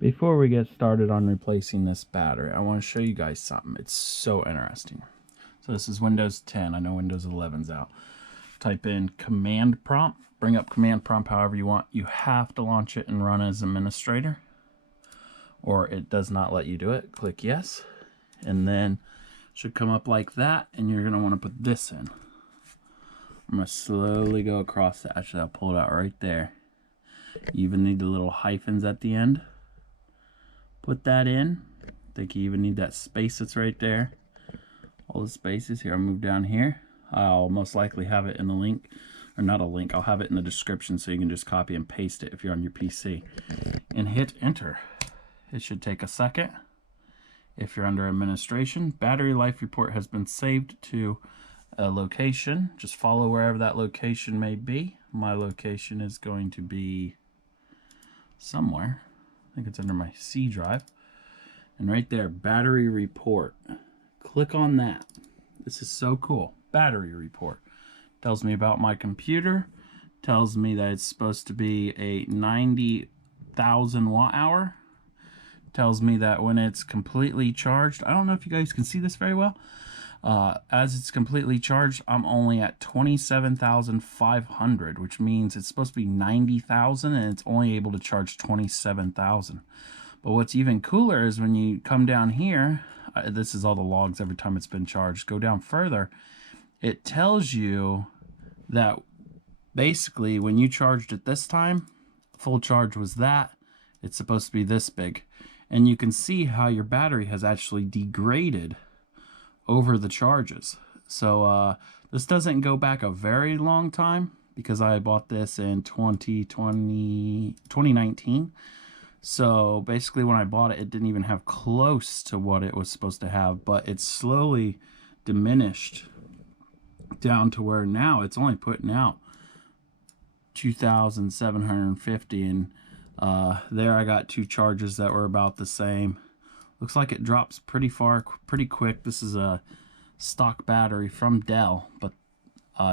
Before we get started on replacing this battery, I want to show you guys something. It's so interesting. So this is Windows 10. I know Windows 11's out. Type in command prompt. Bring up command prompt however you want. You have to launch it and run as administrator, or it does not let you do it. Click yes, and then it should come up like that, and you're going to want to put this in. I'm going to slowly go across that. Actually, I'll pull it out right there. You even need the little hyphens at the end. Put that in. I think you even need that space that's right there. All the spaces here. I'll move down here. I'll most likely have it in the link, or not a link, I'll have it in the description so you can just copy and paste it if you're on your PC. And hit enter. It should take a second. If you're under administration, battery life report has been saved to a location. Just follow wherever that location may be. My location is going to be somewhere. I think it's under my C drive. And right there, battery report. Click on that. This is so cool. Battery report. Tells me about my computer. Tells me that it's supposed to be a 90,000 watt hour. Tells me that when it's completely charged, I don't know if you guys can see this very well. As it's completely charged, I'm only at 27,500, which means it's supposed to be 90,000 and it's only able to charge 27,000. But what's even cooler is when you come down here, this is all the logs every time it's been charged. Go down further, it tells you that basically when you charged it this time, full charge was that. It's supposed to be this big. And you can see how your battery has actually degraded over the charges. So this doesn't go back a very long time because I bought this in 2019. So basically when I bought it, it didn't even have close to what it was supposed to have, but it's slowly diminished down to where now it's only putting out 2,750, and there I got two charges that were about the same. Looks like it drops pretty far, pretty quick. This is a stock battery from Dell, but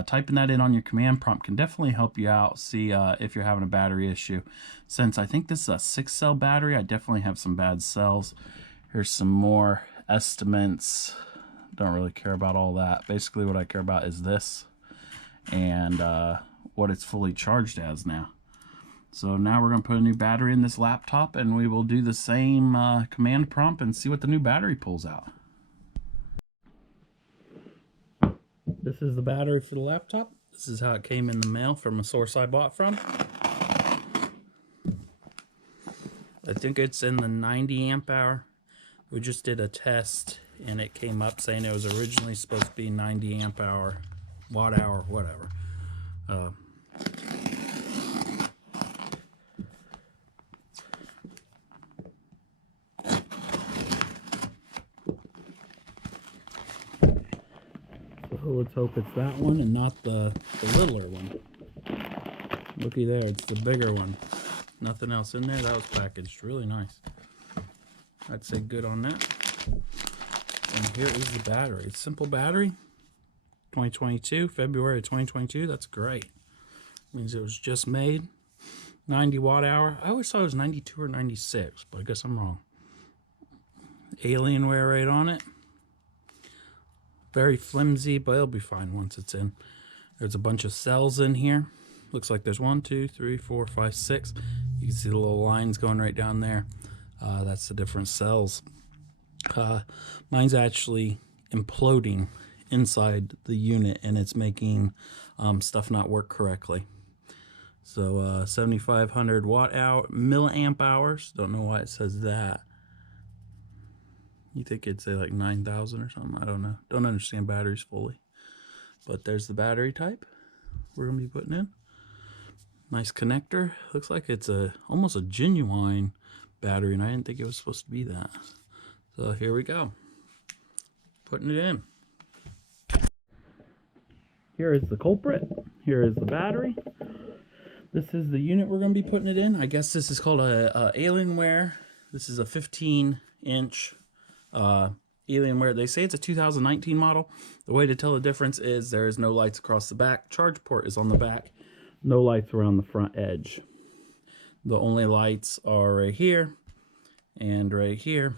typing that in on your command prompt can definitely help you out, see if you're having a battery issue. Since I think this is a 6-cell battery, I definitely have some bad cells. Here's some more estimates. Don't really care about all that. Basically what I care about is this and what it's fully charged as now. So now we're going to put a new battery in this laptop, and we will do the same command prompt and see what the new battery pulls out. This is the battery for the laptop. This is how it came in the mail from a source I bought from. I think it's in the 90 amp hour. We just did a test and it came up saying it was originally supposed to be 90 amp hour, watt hour, whatever. So let's hope it's that one and not the littler one. Looky there, it's the bigger one. Nothing else in there. That was packaged really nice. I'd say good on that. And here is the battery. It's simple battery. 2022, February 2022. That's great. Means it was just made. 90 watt hour. I always thought it was 92 or 96, but I guess I'm wrong. Alienware right on it. Very flimsy, but it'll be fine once it's in. There's a bunch of cells in here. Looks like there's 1, 2, 3, 4, 5, 6. You can see the little lines going right down there. That's the different cells. Mine's actually imploding inside the unit, and it's making stuff not work correctly. So 7,500 watt hour, milliamp hours. Don't know why it says that. You think it'd say like 9,000 or something? I don't know. Don't understand batteries fully. But there's the battery type we're gonna be putting in. Nice connector. Looks like it's almost a genuine battery, and I didn't think it was supposed to be that. So here we go. Putting it in. Here is the culprit. Here is the battery. This is the unit we're going to be putting it in. I guess this is called a Alienware. This is a 15-inch Alienware. They say it's a 2019 model. The way to tell the difference is there is no lights across the back. Charge port is on the back. No lights around the front edge. The only lights are right here and right here,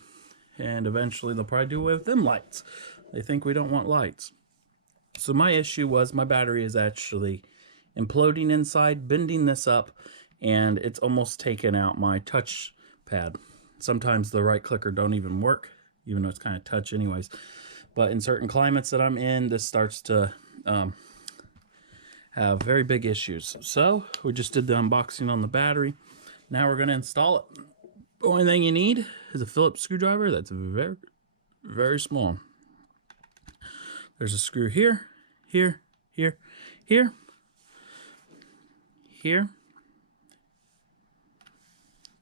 and eventually they'll probably do away with them lights. They think we don't want lights. So my issue was my battery is actually imploding inside, bending this up, and it's almost taken out my touch pad. Sometimes the right clicker don't even work, even though it's kind of touch anyways. But in certain climates that I'm in, this starts to have very big issues. So we just did the unboxing on the battery. Now we're going to install it. The only thing you need is a Phillips screwdriver that's very, very small. There's a screw here, here, here, here, here.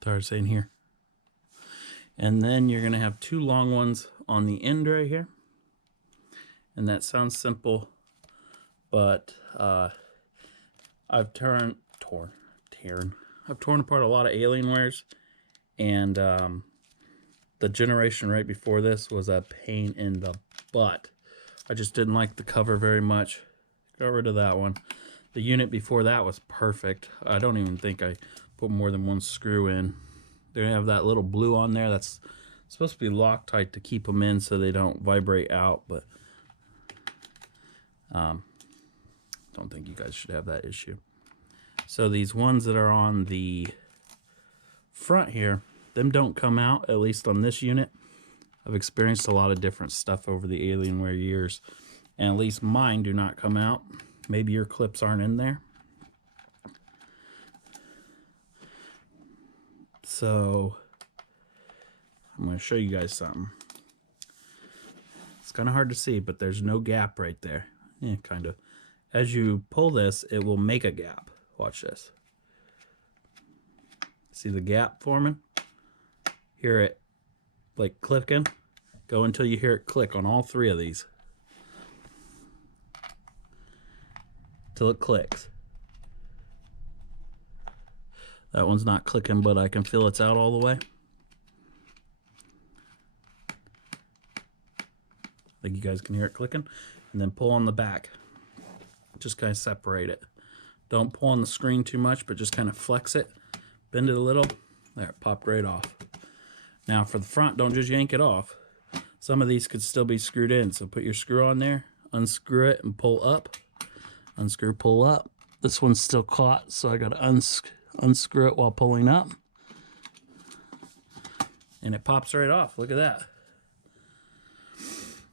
Sorry, saying here. And then you're going to have two long ones on the end right here. And that sounds simple, but I've torn apart a lot of Alienwares, and the generation right before this was a pain in the butt. I just didn't like the cover very much. Got rid of that one. The unit before that was perfect. I don't even think I put more than one screw in. They're gonna have that little blue on there that's supposed to be Loctite to keep them in so they don't vibrate out, but don't think you guys should have that issue. So these ones that are on the front here, them don't come out, at least on this unit. I've experienced a lot of different stuff over the Alienware years, and at least mine do not come out. Maybe your clips aren't in there. So I'm going to show you guys something. It's kind of hard to see, but there's no gap right there. Yeah, kind of. As you pull this, it will make a gap. Watch this. See the gap forming? Hear it like clicking? Go until you hear it click on all three of these. Till it clicks. That one's not clicking, but I can feel it's out all the way. I think you guys can hear it clicking. And then pull on the back. Just kind of separate it. Don't pull on the screen too much, but just kind of flex it. Bend it a little. There, it popped right off. Now for the front, don't just yank it off. Some of these could still be screwed in, so put your screw on there, unscrew it, and pull up. Unscrew, pull up. This one's still caught, so I got to unscrew it while pulling up. And it pops right off. Look at that.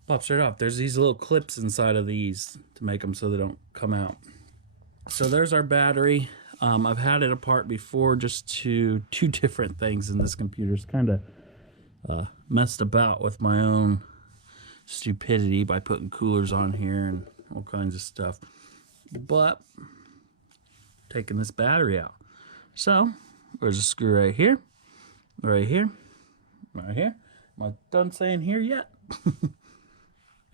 Pops right off. There's these little clips inside of these to make them so they don't come out. So there's our battery. I've had it apart before just to do different things, and this computer's kind of messed about with my own stupidity by putting coolers on here and all kinds of stuff. But taking this battery out. So there's a screw right here, right here, right here. Am I done saying here yet?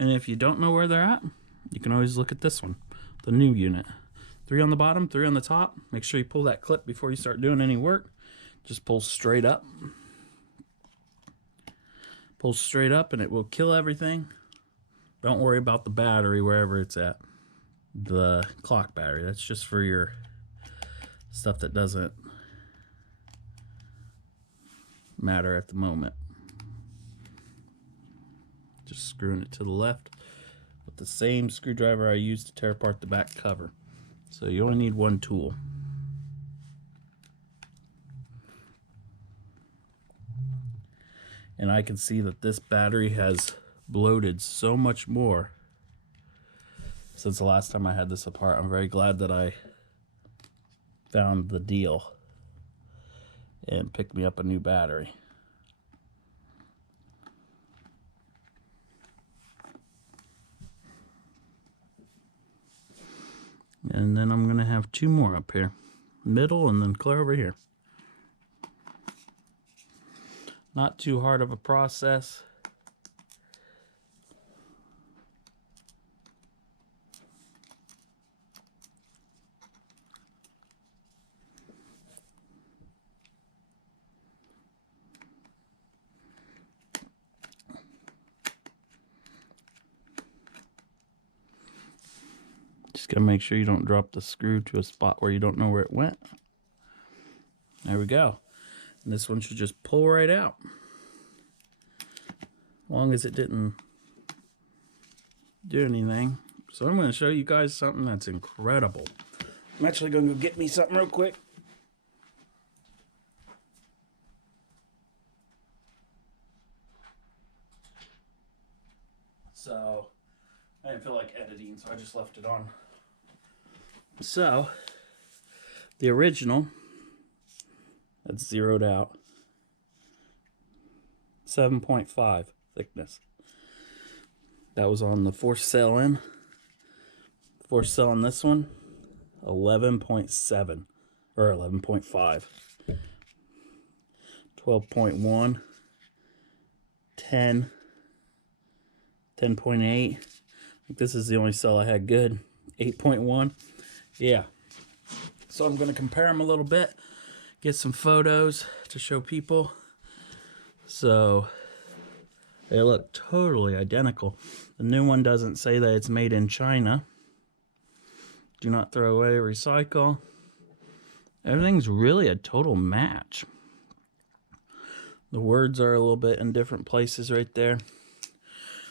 And if you don't know where they're at, you can always look at this one, the new unit. 3 on the bottom, 3 on the top. Make sure you pull that clip before you start doing any work. Just pull straight up. Pull straight up and it will kill everything. Don't worry about the battery wherever it's at. The clock battery, that's just for your stuff that doesn't matter at the moment. Just screwing it to the left with the same screwdriver I used to tear apart the back cover. So you only need one tool. And I can see that this battery has bloated so much more since the last time I had this apart. I'm very glad that I found the deal and picked me up a new battery. And then I'm going to have 2 more up here. Middle and then clear over here. Not too hard of a process. Just gotta make sure you don't drop the screw to a spot where you don't know where it went. There we go. And this one should just pull right out. long as it didn't do anything. So I'm going to show you guys something that's incredible. I'm actually going to go get me something real quick. So I didn't feel like editing, so I just left it on. So the original, that's zeroed out, 7.5 thickness. That was on the forced cell in. Forced cell on this one, 11.7 or 11.5. 12.1, 10, 10.8. I think this is the only cell I had good. 8.1. Yeah. So I'm going to compare them a little bit, get some photos to show people. So they look totally identical. The new one doesn't say that it's made in China. Do not throw away, recycle. Everything's really a total match. The words are a little bit in different places right there.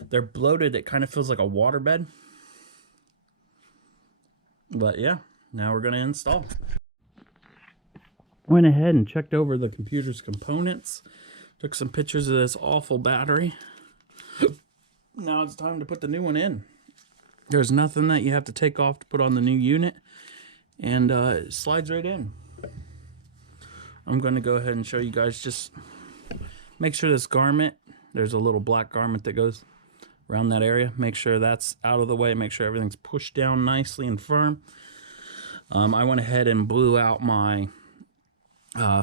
They're bloated. It kind of feels like a waterbed. But yeah, now we're going to install. Went ahead and checked over the computer's components. Took some pictures of this awful battery. Now it's time to put the new one in. There's nothing that you have to take off to put on the new unit. And it slides right in. I'm going to go ahead and show you guys. Just make sure this garment, there's a little black garment that goes around that area. Make sure that's out of the way. Make sure everything's pushed down nicely and firm. I went ahead and blew out my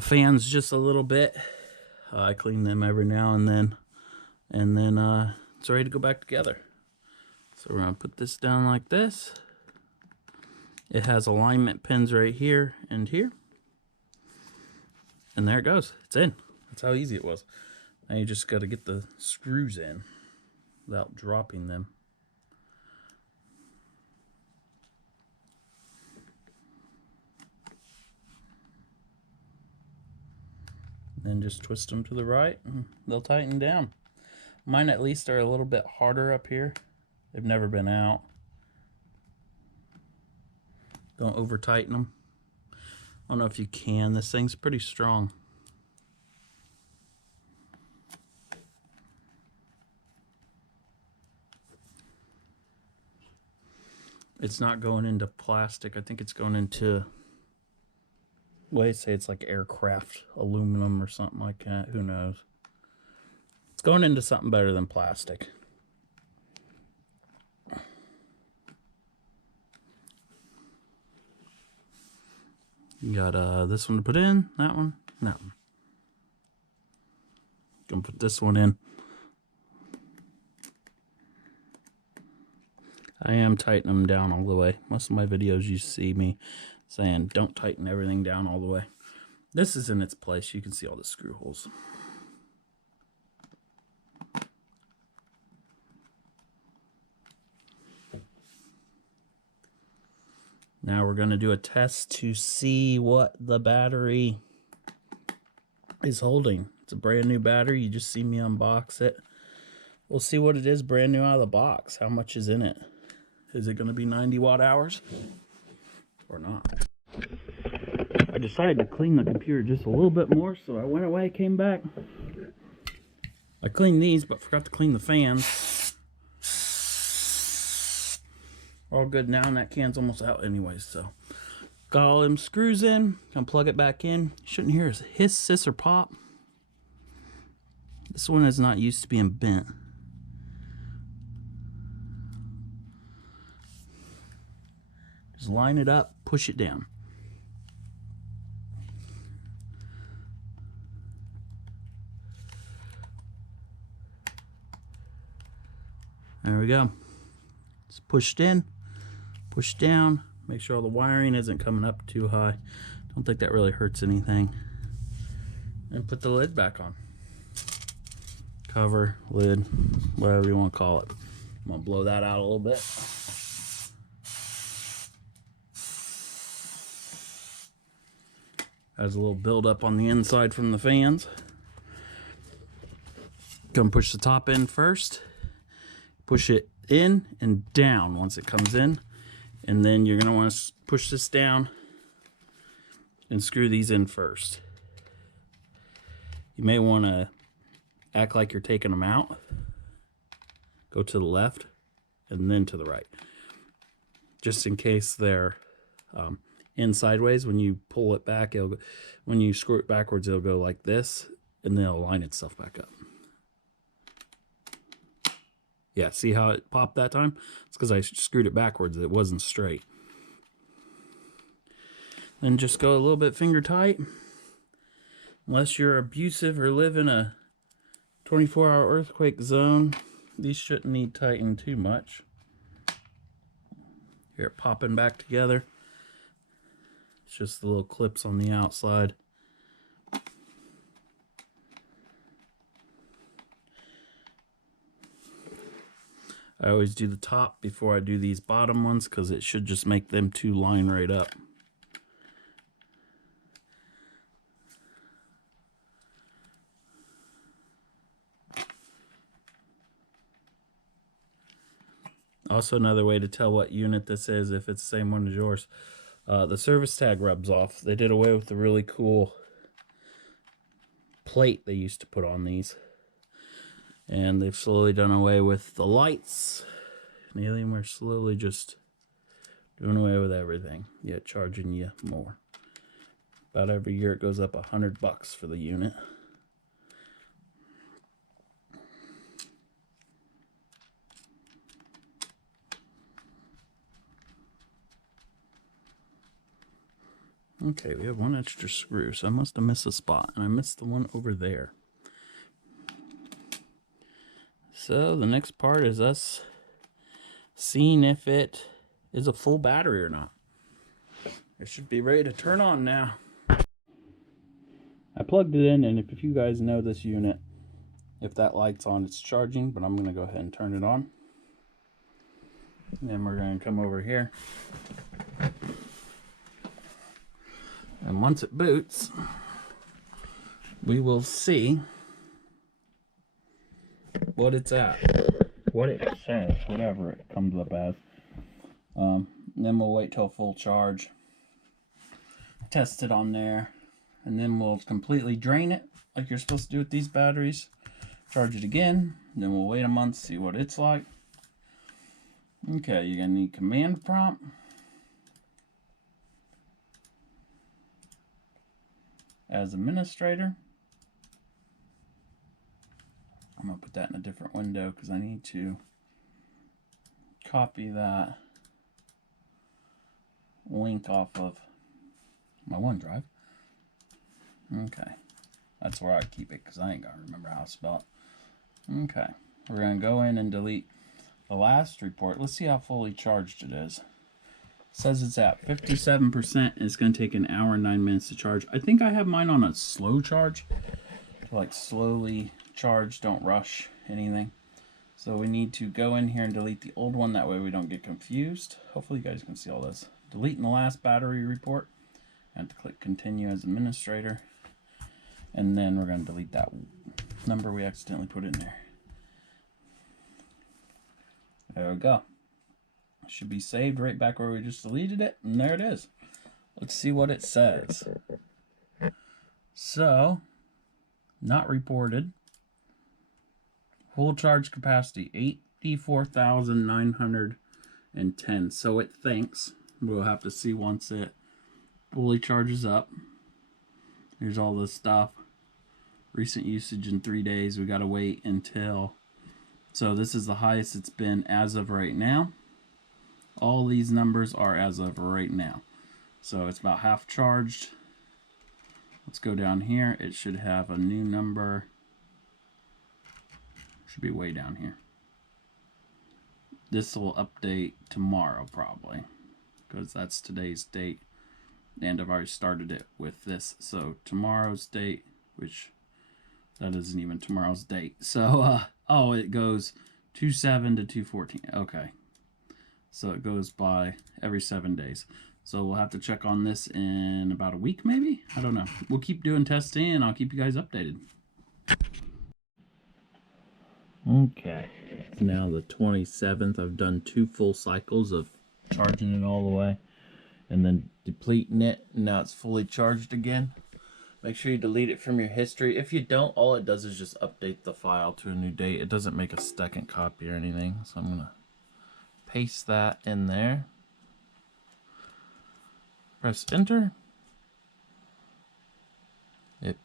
fans just a little bit. I clean them every now and then it's ready to go back together. So we're going to put this down like this. It has alignment pins right here and here. And there it goes. It's in. That's how easy it was. Now you just got to get the screws in without dropping them. Then just twist them to the right and they'll tighten down. Mine at least are a little bit harder up here. They've never been out. Don't over tighten them. I don't know if you can. This thing's pretty strong. It's not going into plastic. I think it's going into, well, they say it's like aircraft aluminum or something like that. Who knows? It's going into something better than plastic. You got this one to put in, that one, that one. Gonna put this one in. I am tightening them down all the way. Most of my videos you see me saying don't tighten everything down all the way. This is in its place. You can see all the screw holes. Now we're going to do a test to see what the battery is holding. It's a brand new battery. You just see me unbox it. We'll see what it is brand new out of the box. How much is in it? Is it going to be 90 watt hours or not? I decided to clean the computer just a little bit more, so I went away, came back. I cleaned these, but forgot to clean the fans. All good now, and that can's almost out anyways, so. Got all them screws in. Gonna plug it back in. You shouldn't hear a hiss, sis, or pop. This one is not used to being bent. Just line it up, push it down. There we go. It's pushed in, pushed down. Make sure all the wiring isn't coming up too high. Don't think that really hurts anything. And put the lid back on. Cover, lid, whatever you want to call it. I'm gonna blow that out a little bit. Has a little buildup on the inside from the fans. Gonna push the top in first. Push it in and down once it comes in. And then you're gonna want to push this down and screw these in first. You may want to act like you're taking them out. Go to the left and then to the right. Just in case they're in sideways, when you pull it back, when you screw it backwards, it'll go like this, and then it'll line itself back up. Yeah, see how it popped that time? It's because I screwed it backwards. It wasn't straight. Then just go a little bit finger tight. Unless you're abusive or live in a 24-hour earthquake zone, these shouldn't need tightened too much. Here, popping back together. It's just the little clips on the outside. I always do the top before I do these bottom ones because it should just make them two line right up. Also, another way to tell what unit this is, if it's the same one as yours, the service tag rubs off. They did away with the really cool plate they used to put on these. And they've slowly done away with the lights. And Alienware slowly just doing away with everything, yet charging you more. About every year it goes up $100 for the unit. Okay, we have one extra screw, so I must have missed a spot, and I missed the one over there. So the next part is us seeing if it is a full battery or not. It should be ready to turn on now. I plugged it in, and if you guys know this unit, if that light's on, it's charging, but I'm going to go ahead and turn it on. And then we're going to come over here. And once it boots, we will see what it's at, what it says, whatever it comes up as. Then we'll wait till full charge, test it on there, and then we'll completely drain it like you're supposed to do with these batteries. Charge it again, then we'll wait a month, see what it's like. Okay, you're gonna need command prompt. As administrator. I'm going to put that in a different window because I need to copy that link off of my OneDrive. Okay, that's where I keep it because I ain't going to remember how to spell it. Okay, we're going to go in and delete the last report. Let's see how fully charged it is. It says it's at 57%. It's going to take an hour and 9 minutes to charge. I think I have mine on a slow charge to like slowly charge, don't rush anything. So we need to go in here and delete the old one, that way we don't get confused. Hopefully you guys can see all this. Deleting the last battery report, and to click continue as administrator, and then we're going to delete that number we accidentally put in there. There we go. It should be saved right back where we just deleted it, and there it is. Let's see what it says. So, not reported. Full charge capacity 84,910. So it thinks. We'll have to see once it fully charges up. Here's all this stuff. Recent usage in 3 days. We got to wait until. So this is the highest it's been as of right now. All these numbers are as of right now. So it's about half charged. Let's go down here. It should have a new number. Should be way down here. This will update tomorrow probably, because that's today's date, and I've already started it with this. So tomorrow's date, which that isn't even tomorrow's date. So oh, it goes 2/7 to 2/14. Okay, so it goes by every 7 days. So we'll have to check on this in about a week maybe. I don't know. We'll keep doing testing and I'll keep you guys updated. Okay, it's now the 27th. I've done 2 full cycles of charging it all the way and then depleting it. Now it's fully charged again. Make sure you delete it from your history. If you don't, all it does is just update the file to a new date. It doesn't make a second copy or anything. So I'm gonna paste that in there. Press enter. It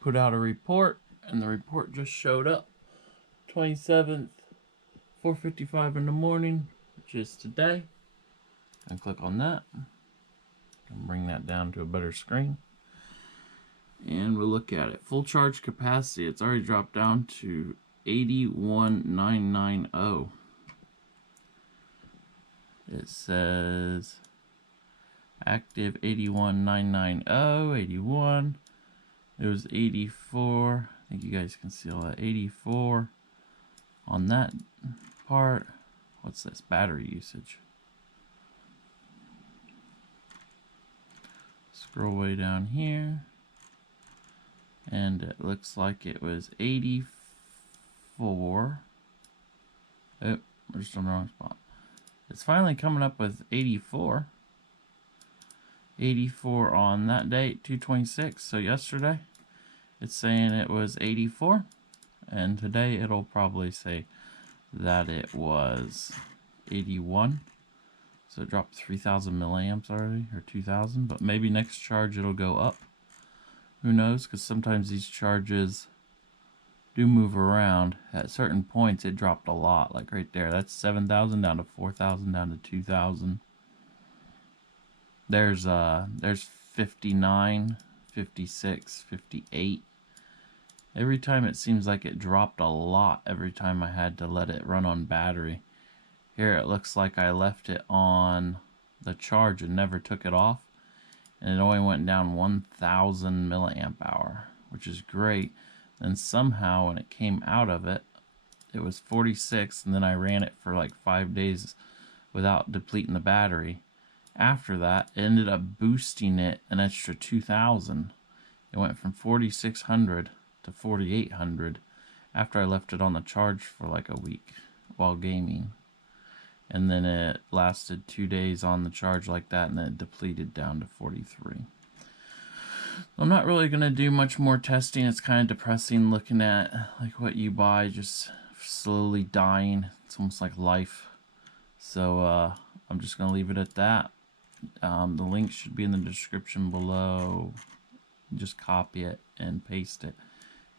put out a report, and the report just showed up. 27th, 4:55 in the morning, which is today. And click on that. And bring that down to a better screen. And we'll look at it. Full charge capacity, it's already dropped down to 81,990. It says active 81,990, 81. It was 84. I think you guys can see all that. 84 on that part. What's this? Battery usage. Scroll way down here. And it looks like it was 84. Oh, we're just on the wrong spot. It's finally coming up with 84. 84 on that date, 2/26. So yesterday, it's saying it was 84. And today, it'll probably say that it was 81. So it dropped 3,000 milliamps already, or 2,000. But maybe next charge, it'll go up. Who knows? Because sometimes these charges do move around. At certain points, it dropped a lot. Like right there, that's 7,000 down to 4,000 down to 2,000. There's 59, 56, 58. Every time it seems like it dropped a lot. Every time I had to let it run on battery. Here it looks like I left it on the charge and never took it off. And it only went down 1,000 milliamp hour, which is great. And somehow when it came out of it, it was 46, and then I ran it for like 5 days without depleting the battery. After that, it ended up boosting it an extra 2,000. It went from 4,600 to 4,800 after I left it on the charge for like a week while gaming. And then it lasted 2 days on the charge like that, and then it depleted down to 43. I'm not really going to do much more testing. It's kind of depressing looking at like what you buy just slowly dying. It's almost like life. So I'm just going to leave it at that. The link should be in the description below. Just copy it and paste it.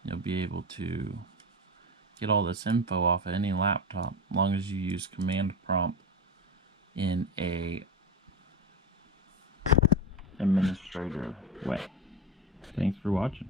You'll be able to get all this info off of any laptop, as long as you use command prompt in a administrator way. Thanks for watching.